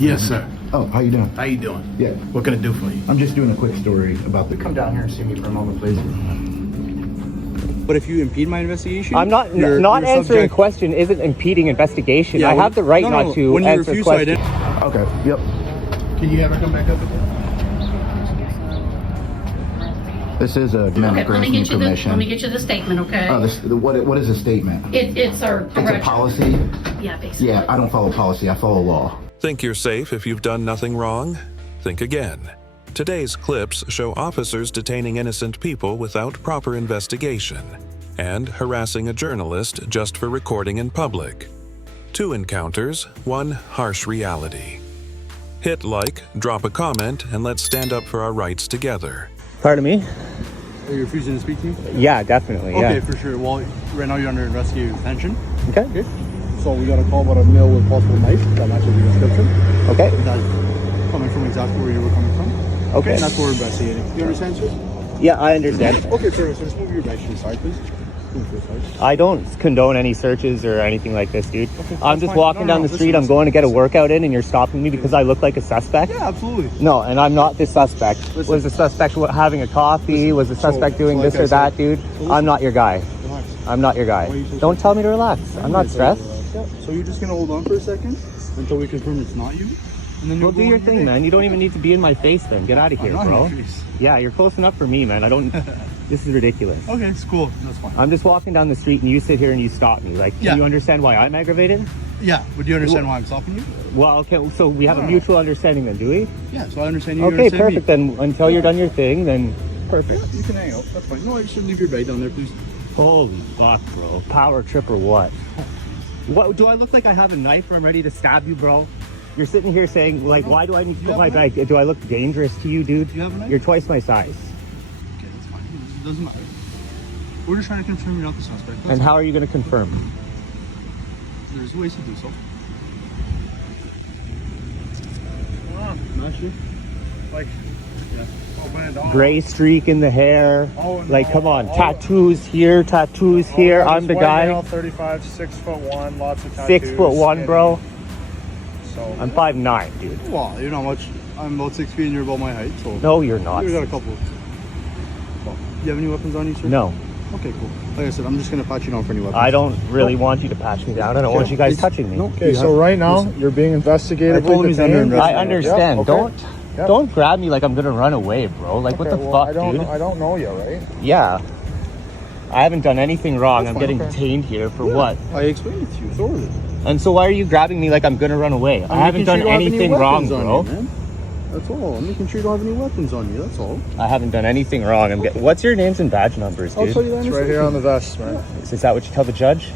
Yes, sir. Oh, how you doing? How you doing? Yeah. What can I do for you? I'm just doing a quick story about the... Come down here and see me for a moment, please. But if you impede my investigation, I'm not you're answering subject... question isn't impeding investigation. Yeah, I have the right not to when you answer refuse questions. to Okay, yep. Can you have her come back up again? This is a amendment granting you permission. Let me get you the statement, okay? Oh, what is a statement? It's our It's a correction. policy? Yeah, basically. Yeah, I don't follow policy, I follow law. Think you're safe if you've done nothing wrong? Think again. Today's clips show officers detaining innocent people without proper investigation and harassing a journalist just for recording in public. 2 encounters, 1 harsh reality. Hit like, drop a comment, and let's stand up for our rights together. Pardon me? Are you refusing to speak to me? Yeah, definitely. Okay, Yeah. for sure. Well, right now you're under investigative detention. Okay. Okay. So we got a call about a male with possible knife that matches the description. Okay. That's coming from exactly where you were coming from. Okay. And that's what we're investigating. You understand, sir? Yeah, I understand. Okay, sir. So just move your bike to the side, please. Move to the side. I don't condone any searches or anything like this, dude. Okay, I'm just fine. walking down the listen, street. I'm listen, going to get a listen. workout in, and you're stopping me because I look like a suspect. Yeah, absolutely. No, and I'm not the suspect. Listen. Was the suspect having a coffee? Was the suspect doing like this I or that, said, dude? listen. I'm not your guy. Relax. I'm not your Why are guy. you so Don't tell me to relax. I'm not stressed. Yeah. So you're just gonna hold on for a second until we confirm it's not you, and then Well, you'll do go your on thing, day. man. You don't even need to be in my face then. Get out of here, I'm not in bro. your face. Yeah, you're close enough for me, man. I don't... This is ridiculous. Okay, it's cool. That's fine. I'm just walking down the street and you sit here and you stop me. Like, Yeah. do you understand why I'm aggravated? Yeah, but do you understand why I'm stopping you? Well, okay, so we have a mutual understanding then, do we? Yeah, so I understand you. Okay, understand perfect. Me. Then until you're done your thing, then perfect. Yeah, you can hang out. That's fine. No, I should leave your bag down there, please. Holy fuck, bro. Power trip or what? What, do I look like I have a knife or I'm ready to stab you, bro? You're sitting here saying, like, why do I need to put my bag? Do I look dangerous to you, dude? Do you have a knife? You're twice my size. Okay, that's fine. It doesn't matter. We're just trying to confirm you're not the suspect. That's And all. how are you going to confirm? There's ways to do so. Not sure. Like, yeah. Open it down. Gray streak in the hair. Oh, no. Like, come on. Oh. Tattoos here, tattoos here. I'm the White guy. male, 35, 6'1", lots of tattoos. 6'1", bro. So I'm 5'9", dude. Well, you're not much. I'm about 6 feet and you're about my height, so. No, you're not. You got a couple. Well, you have any weapons on you, sir? No. Okay, cool. Like I said, I'm just gonna pat you down for any weapons. I don't really want you to patch me down. I don't want you guys touching me. No. okay, so right now you're being investigated. I told him he's under investigation. I understand. Yeah, okay. Don't grab me like I'm gonna run away, bro. Like what the fuck, I don't dude? I don't know you, right? Yeah. I haven't done anything wrong. I'm fine, getting okay. detained here for what? I explained it to you thoroughly. And so why are you grabbing me like I'm gonna run away? I haven't done anything wrong, bro. That's all. I'm making sure you don't have any weapons on you. That's all. I haven't done anything wrong. What's your names and badge numbers, I'll dude? tell you that. It's right here on the vest, man. Is that what you tell the judge?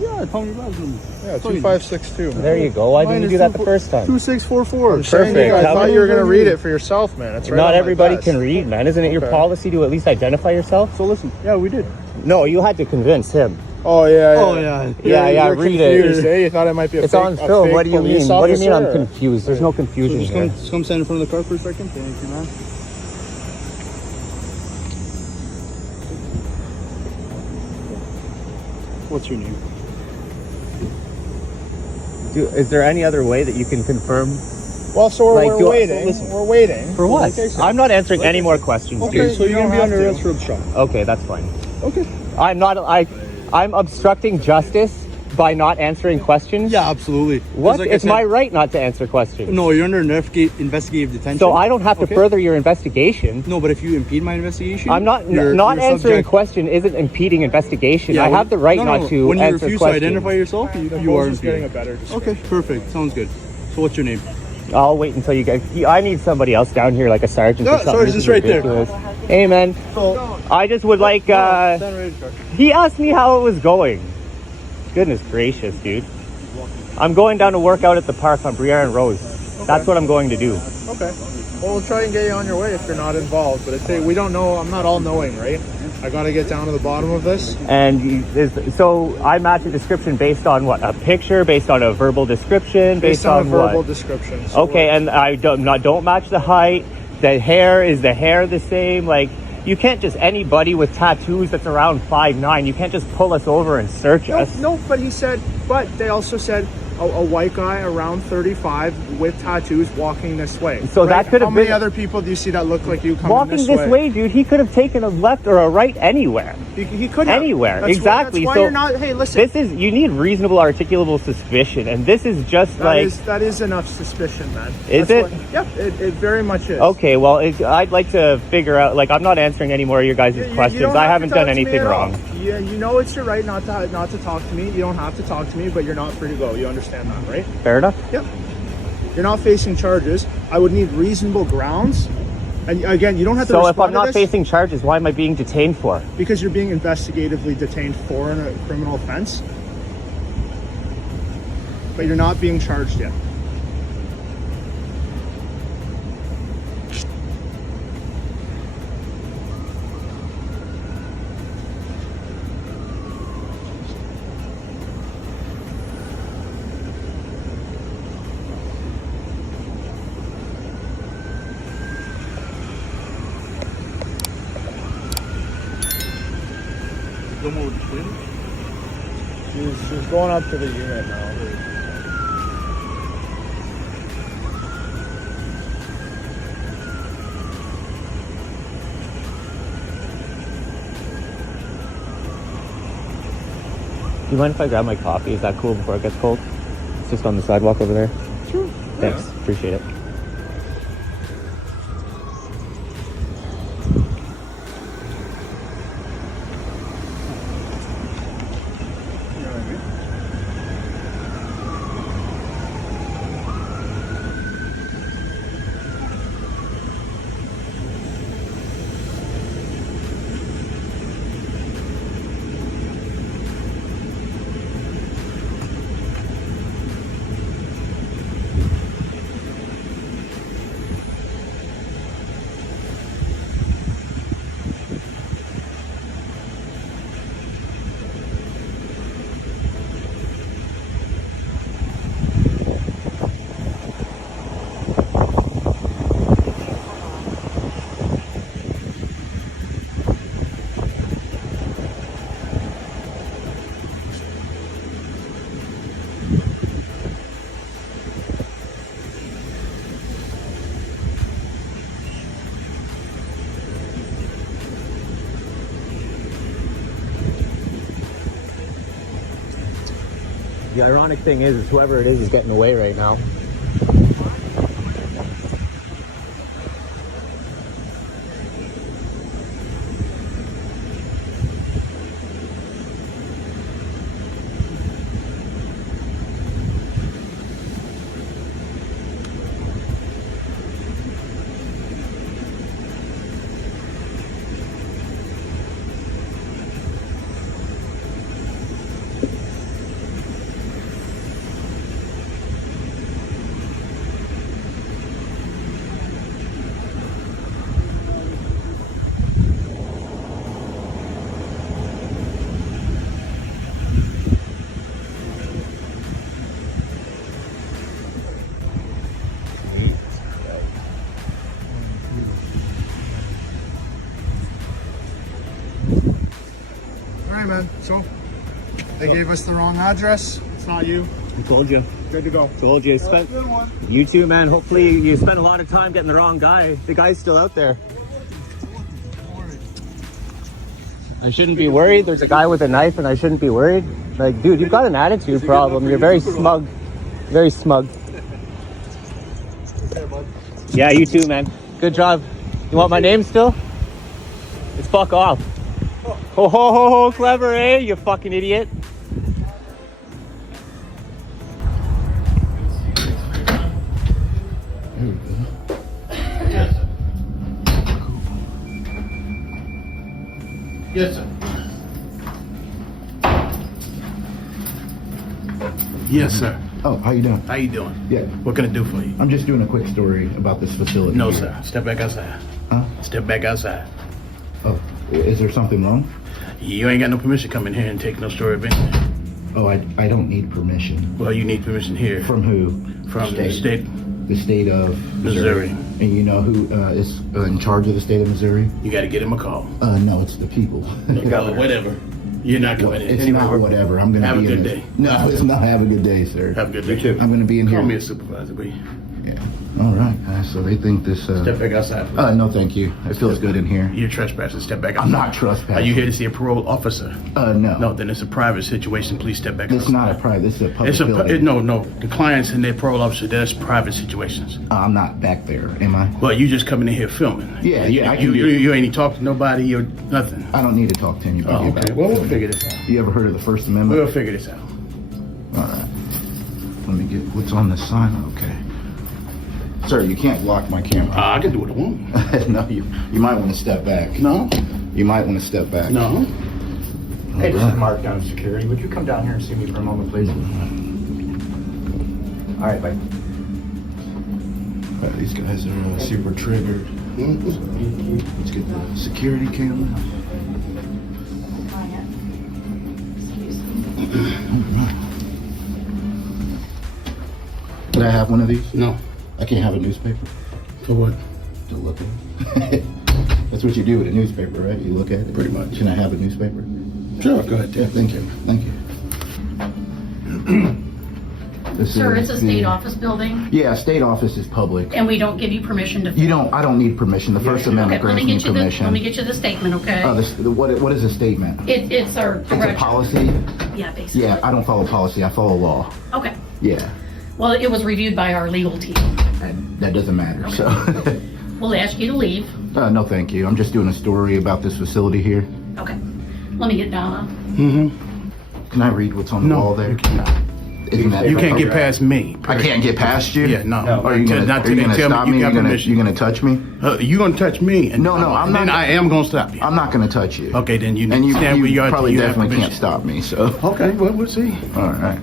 Yeah, tell me your badge number. Yeah, 2562. There you go. Why didn't you do that the first time? 2644. Perfect. I How thought many you were gonna read it for yourself, man. It's right Not on my everybody vest. can read, man. Isn't it your Okay. policy to at least identify yourself? So listen. Yeah, we did. No, you had to convince him. Oh yeah. Oh, yeah. Yeah, You're read confused, it. eh? You thought it might be a It's fake, on a film. fake What do you mean? police What do you mean I'm officer, or- confused? There's no So confusion here. just come stand in front of the car for a second. Thank you, man. What's your name? Is there any other way that you can confirm? Well, so Like, we're do I- waiting. listen. We're waiting. For what? Like I said. I'm not answering any more questions, Okay, dude. so you you're gonna don't be under have arrest for obstruction. Okay, that's fine. Okay. I'm obstructing justice by not answering questions? Yeah, absolutely. What? Like I It's said- my right not to answer questions. No, you're under investigative detention. So I don't have to Okay. further your investigation. No, but if you impede my investigation, I'm not you're answering subject- question isn't impeding investigation. Yeah, I have the right no, not to When you answer refuse questions. to identify yourself, you are just getting a impeding. better description. Okay, perfect. Sounds good. So what's your name? I'll wait until you guys. I need somebody else down here, like a sergeant. No, or something. sergeant's This is right there. ridiculous. Hey, man. I just would like. Stand ready to go. He asked me how it was going. Goodness gracious, dude. I'm going down to work out at the park on Briere and Rose. That's what I'm going to do. Okay. Well, we'll try and get you on your way if you're not involved. But we don't know. I'm not all knowing, right? I got to get down to the bottom of this. And so I match a description based on what? A picture, based on a verbal description, based on a on verbal what? description. So Okay, and I don't match the height. The hair, is the hair the same? Like, you can't just, anybody with tattoos that's around 5'9", you can't just pull us over and search us. No, but he said, but they also said a white guy around 35 with tattoos walking this way. So that could have How many been- other people do you see that look like you coming Walking this way, dude, he could have taken a left or a right anywhere. He could have. Anywhere, That's exactly. Why, that's why So you're not. Hey, listen. This is, you need reasonable articulable suspicion, and this is just that is enough suspicion, man. Is That's it? Yep, it very much is. Okay, well, I'd like to figure out, like, I'm not answering any more of your guys' You questions. don't I have haven't to talk done to me anything at all. wrong. Yeah, you know it's your right not to talk to me. You don't have to talk to me, but you're not free to go. You understand that, right? Fair enough. Yep. You're not facing charges. I would need reasonable grounds. And again, you don't have to So respond if I'm not to this facing charges, why am I being detained for? because you're being investigatively detained for a criminal offense. But you're not being charged yet. Go more with the twin. She's going up to the unit now. Do you mind if I grab my coffee? Is that cool before it gets cold? It's just on the sidewalk over there. Sure. Thanks. Appreciate it. You know what I mean? The ironic thing is whoever it is getting away right now. All right, man. So they gave us the wrong address. It's not you. I told you. Good to go. Told you. You too, man. Hopefully you spent a lot of time getting the wrong guy. The guy's still out there. I shouldn't be worried. There's a guy with a knife and I shouldn't be worried. Like, dude, you've got an attitude problem. You're very smug. Very smug. Yeah, you too, man. Good job. You want my name still? It's fuck off. Ho ho ho ho, clever, eh? You fucking idiot. Yes, sir. Yes, sir. Oh, how you doing? How you doing? Yeah. What can I do for you? I'm just doing a quick story about this facility. No, here. sir. Step back outside. Huh? Step back outside. Oh, is there something wrong? You ain't got no permission to come in here and take no story of anything. Oh, I don't need permission. Well, you need permission here. From who? From the state. The state of Missouri. And you know who is in charge of the state of Missouri? You got to get him a call. No, it's the people. Well, whatever. You're not coming in. It's Anyway, not whatever. I'm gonna have be a in good this- day. No, it's not. Have a good day, sir. Have a good day. I'm gonna be in here. Call me a supervisor, will you? Yeah. All right, guys. So they think this. Step back outside. No, thank you. It feels good in here. You're trespassing. Step back outside. I'm not trespassing. Are you here to see a parole officer? No. No, then it's a private situation. Please step back It's outside. not a private. This is a public It's a building. no. The clients and their parole officer, that's private situations. I'm not back there, am I? Well, you just coming in here filming. Yeah, I You, can you ain't even talking to nobody or nothing. I don't need to talk to anybody. Oh, about okay. it. Well, we'll figure this out. You ever heard of the First Amendment? We'll figure this out. All right. Let me get what's on this sign. Okay. Sir, you can't block my camera. I can do what I want. No, you might want to step back. No, You might want to step back. no. Hey, this is Mark down security. Would you come down here and see me for a moment, please? All right, bye. These guys are super triggered. Let's get the security camera. Could I have one of these? No. I can't have a newspaper For what? to look at. That's what you do with a newspaper, right? You look at it. Pretty much. Can I have a newspaper? Sure, go ahead. Yeah, thank you. Thank you. This Sir, is it's a state the- office building, Yeah, state office is public. and we don't give you permission to. I don't need permission. The First Amendment Okay, let me grants me get you permission. let me get you the statement, okay? What is a statement? It's our It's a direction. policy? Yeah, basically. Yeah, I don't follow policy. I follow law. Okay. Yeah, Well, it was reviewed by our legal team. that doesn't matter. So, We'll ask you to leave. no, thank you. I'm just doing a story about this facility here. Okay. Let me get Donna. Can I read what's on the wall there? You cannot. Isn't that You can't get past me. I can't get past you? Yeah, no. Are you gonna, Not are you till gonna they tell me stop you me? got permission. You gonna touch me? You're gonna touch me. And No, I'm and not. Then I am gonna stop you. I'm not gonna touch you. Okay, then you And you, stand where you are. probably till you have definitely can't permission. stop me. So, Okay, well, we'll see. all right.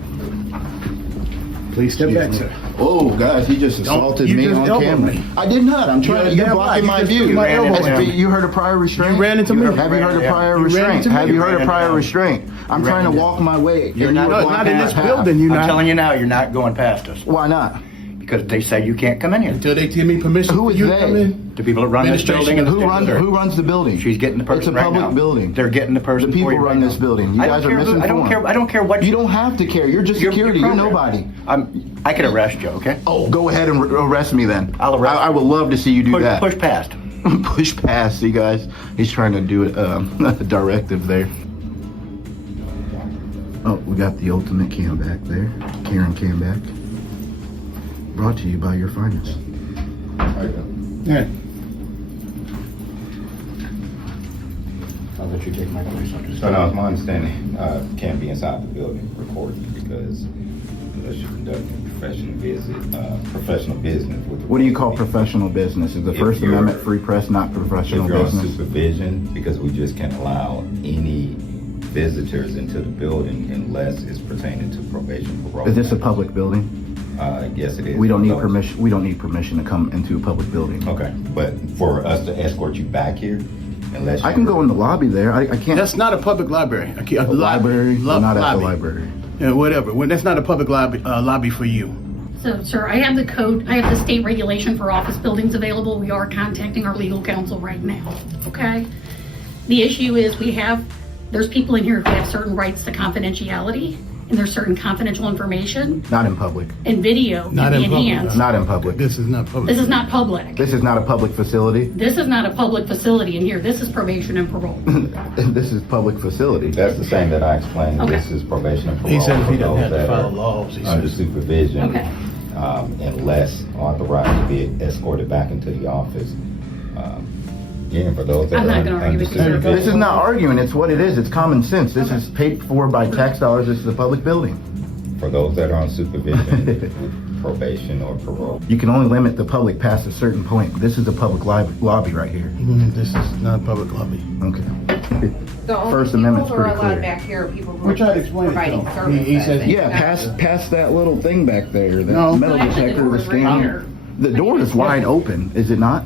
Please step back, sir. Oh, guys, he just assaulted you me just on elbowed camera. me. I did not. I'm trying. You're blocking my view. my elbow down. You heard a prior restraint? You ran into me. Have you heard a prior You ran restraint? into me. Have you You heard a ran prior into me. restraint? I'm trying to walk my way. You're and not- you No, were it's not blocking in my this path. building. You're I'm not. telling you now, you're not going past us Why not? because they say you can't come in here. Until they give me permission Who for is you to they? come in. The people that run this building and Who runs the building? She's getting the person It's a right public now. building. They're getting the person. The people for you run right this now. building. You I don't guys are care who- misinformed. I don't care what You don't have to care. You're just security. You're nobody. I could arrest you. Okay. Oh, go ahead and arrest me then. I'll arrest I would love to see you do that. Push past. Push past, see guys. He's trying to do it. A directive there. Oh, we got the ultimate cam back there. Karen cam back. Brought to you by your finest. Yeah. I'll let you take my place. So now it's my understanding, can't be inside the building recording because unless you're conducting professional business with. What do you call professional business? Is the If First you're- Amendment free press not professional If you're on business? supervision, because we just can't allow any visitors into the building unless it's pertaining to probation, parole. Is this a public building? Yes, it is. We don't need Those- permission. We don't need permission to come into a public building. Okay, but for us to escort you back here, unless. I can go in the lobby there. I can't. That's not a public library. A library. We're not at the library. Yeah, whatever. Well, that's not a public lobby for you. So, sir, I have the code, I have the state regulation for office buildings available. We are contacting our legal counsel right now, okay? The issue is there's people in here who have certain rights to confidentiality, and there's certain confidential information Not in public. and video Not can be in public, enhanced. Not in public. This is not public. This is not public. This is not a public facility. This is not a public facility in here. This is probation and parole. This is public facility. That's the same that I explained. Okay. This is probation and parole. He said if he for doesn't have those to that follow are laws, he Under said. supervision. Okay. Unless authorized to be escorted back into the office. Again, for those that I'm are not gonna argue under with you, sir. supervision. This is not arguing. It's what it is. It's common sense. This is paid for by tax dollars. This is a public building. For those that are on supervision, with probation or parole. You can only limit the public past a certain point. This is a public lobby right here. This is not a public lobby. Okay. The only First people Amendment's who are pretty allowed clear. back here are people who We tried to are explain it to providing him. services. He said- Yeah, past that little thing back there. That No. metal No, actually, the detector, door the is right scanner. here. The door is wide open, is it not?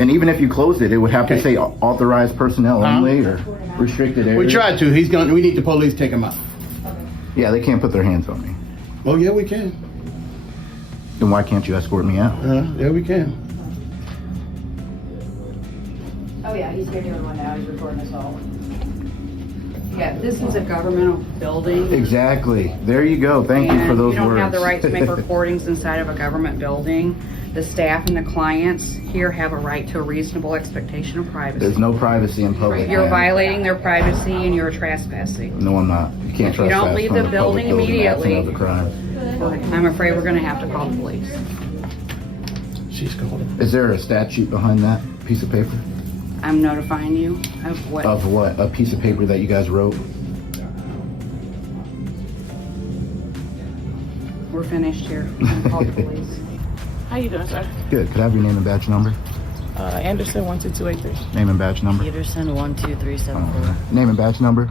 And even if you closed it, it would have to Okay. say authorized personnel only or restricted area. We tried to. We need the police to take him out. Yeah, they can't put their hands on me. Oh, yeah, we can. Then why can't you escort me out? Yeah, we can. Oh yeah, he's here doing one now, he's recording us all. Yeah, this is a governmental building. Exactly. There you go. Thank you for those You don't words. have the right to make recordings inside of a government building. The staff and the clients here have a right to a reasonable expectation of privacy. There's no privacy in public. You're ma'am. violating their privacy and you're trespassing. No, I'm not. You can't If you trespass don't leave from the a public building building. immediately- That's another crime. I'm afraid we're gonna have to call the police. She's calling. Is there a statute behind that piece of paper? I'm notifying you of what. Of what? A piece of paper that you guys wrote? We're finished here. Call the police. How you doing, sir? Good. Could I have your name and badge number? Anderson 12283. Name and badge number? Peterson 12374. Name and badge number?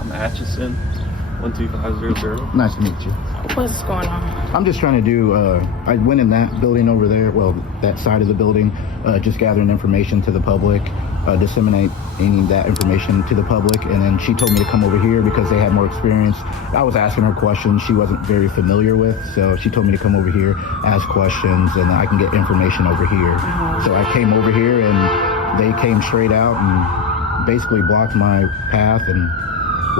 I'm Atchison 12500. Nice to meet you. What's going on? I'm just trying to do, I went in that building over there, well, that side of the building, just gathering information to the public, disseminating that information to the public, and then she told me to come over here because they had more experience. I was asking her questions she wasn't very familiar with, so she told me to come over here, ask questions, and I can get information over here. So I came over here and they came straight out and basically blocked my path and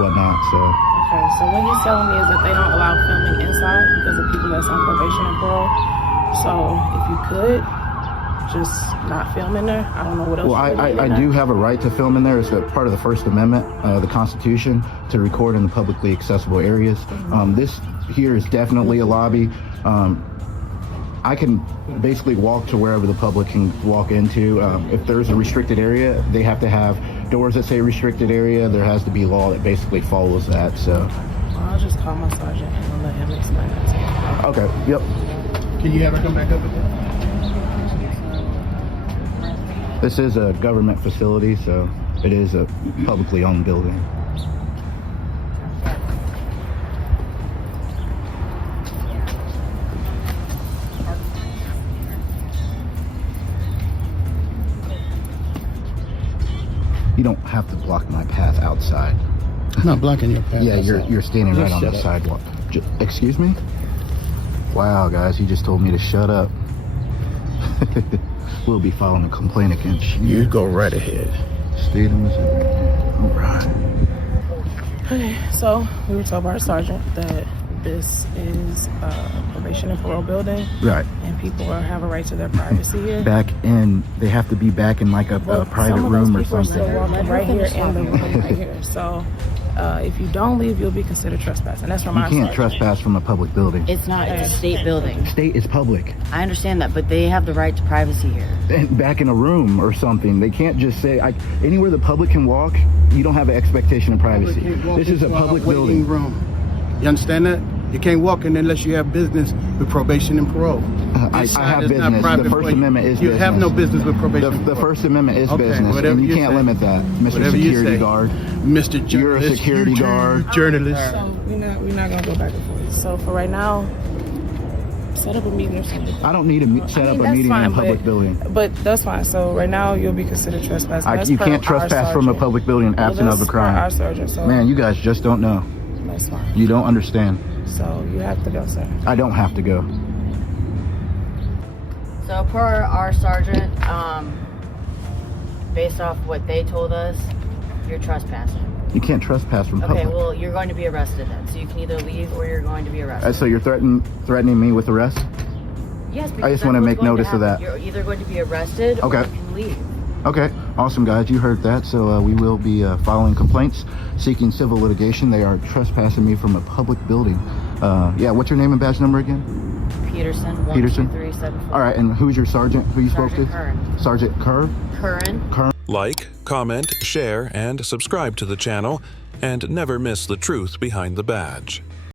whatnot, so. Okay, so what he's telling me is that they don't allow filming inside because of people that's on probation and parole. So if you could just not film in there, I don't know what else. Well, I do have a right to film in there. It's a part of the First Amendment, the Constitution, to record in the publicly accessible areas. This here is definitely a lobby. I can basically walk to wherever the public can walk into. If there's a restricted area, they have to have doors that say restricted area. There has to be law that basically follows that, so. Well, I'll just call my sergeant and let him explain that to you. Okay, yep. Can you have her come back up again? This is a government facility, so it is a publicly owned building. You don't have to block my path outside. I'm not blocking your path. Yeah, you're standing right on the sidewalk. Excuse me? Wow, guys, he just told me to shut up. We'll be filing a complaint against you. You go right ahead. State of Missouri. All right. Okay, so we were told by our sergeant that this is a probation and parole building. Right. And people have a right to their privacy here. Back in, they have to be back in like a private room or something. Some of those people are still walking right here in the room right here. So if you don't leave, you'll be considered trespassing. And that's from our You can't sergeant. trespass from a public building. It's not. It's a state building. State is public. I understand that, but they have the right to privacy here. And back in a room or something. They can't just say, anywhere the public can walk, you don't have an expectation of privacy. This is a public building. Room. You understand that? You can't walk in unless you have business with probation and parole. I have business. The First Amendment is you business. You have no business with probation. The First Amendment is okay, business, and you can't limit that, Mr. Whatever Security Guard. Mr. Journalist. You're a security guard. Journalist. So we're not gonna go back and forth. So for right now, set up a meeting or something. I don't need to set up a that's meeting fine, in a public building. But that's fine. So right now you'll be considered trespassing. That's You per can't our trespass from a sergeant. public building absent Well, of a that's per crime. our sergeant, so Man, you guys just don't know. that's fine. You don't understand. So you have to go, sir. I don't have to go. So per our sergeant, based off what they told us, you're trespassing. You can't trespass from Okay, public. well, you're going to be arrested then. So you can either leave or you're going to be arrested. So you're threatening me with arrest? Yes, because I just want to that's make what's going notice of that. You're either going to be arrested Okay. or you can leave. Okay, awesome, guys. You heard that. So we will be filing complaints, seeking civil litigation. They are trespassing me from a public building. Yeah, what's your name and badge number again? Peterson, Peterson? 12374. All right, and who's your sergeant? Who you spoke to? Sergeant Sergeant Kerr? Curran. Like, comment, share, and subscribe to the channel, and never miss the truth behind the badge.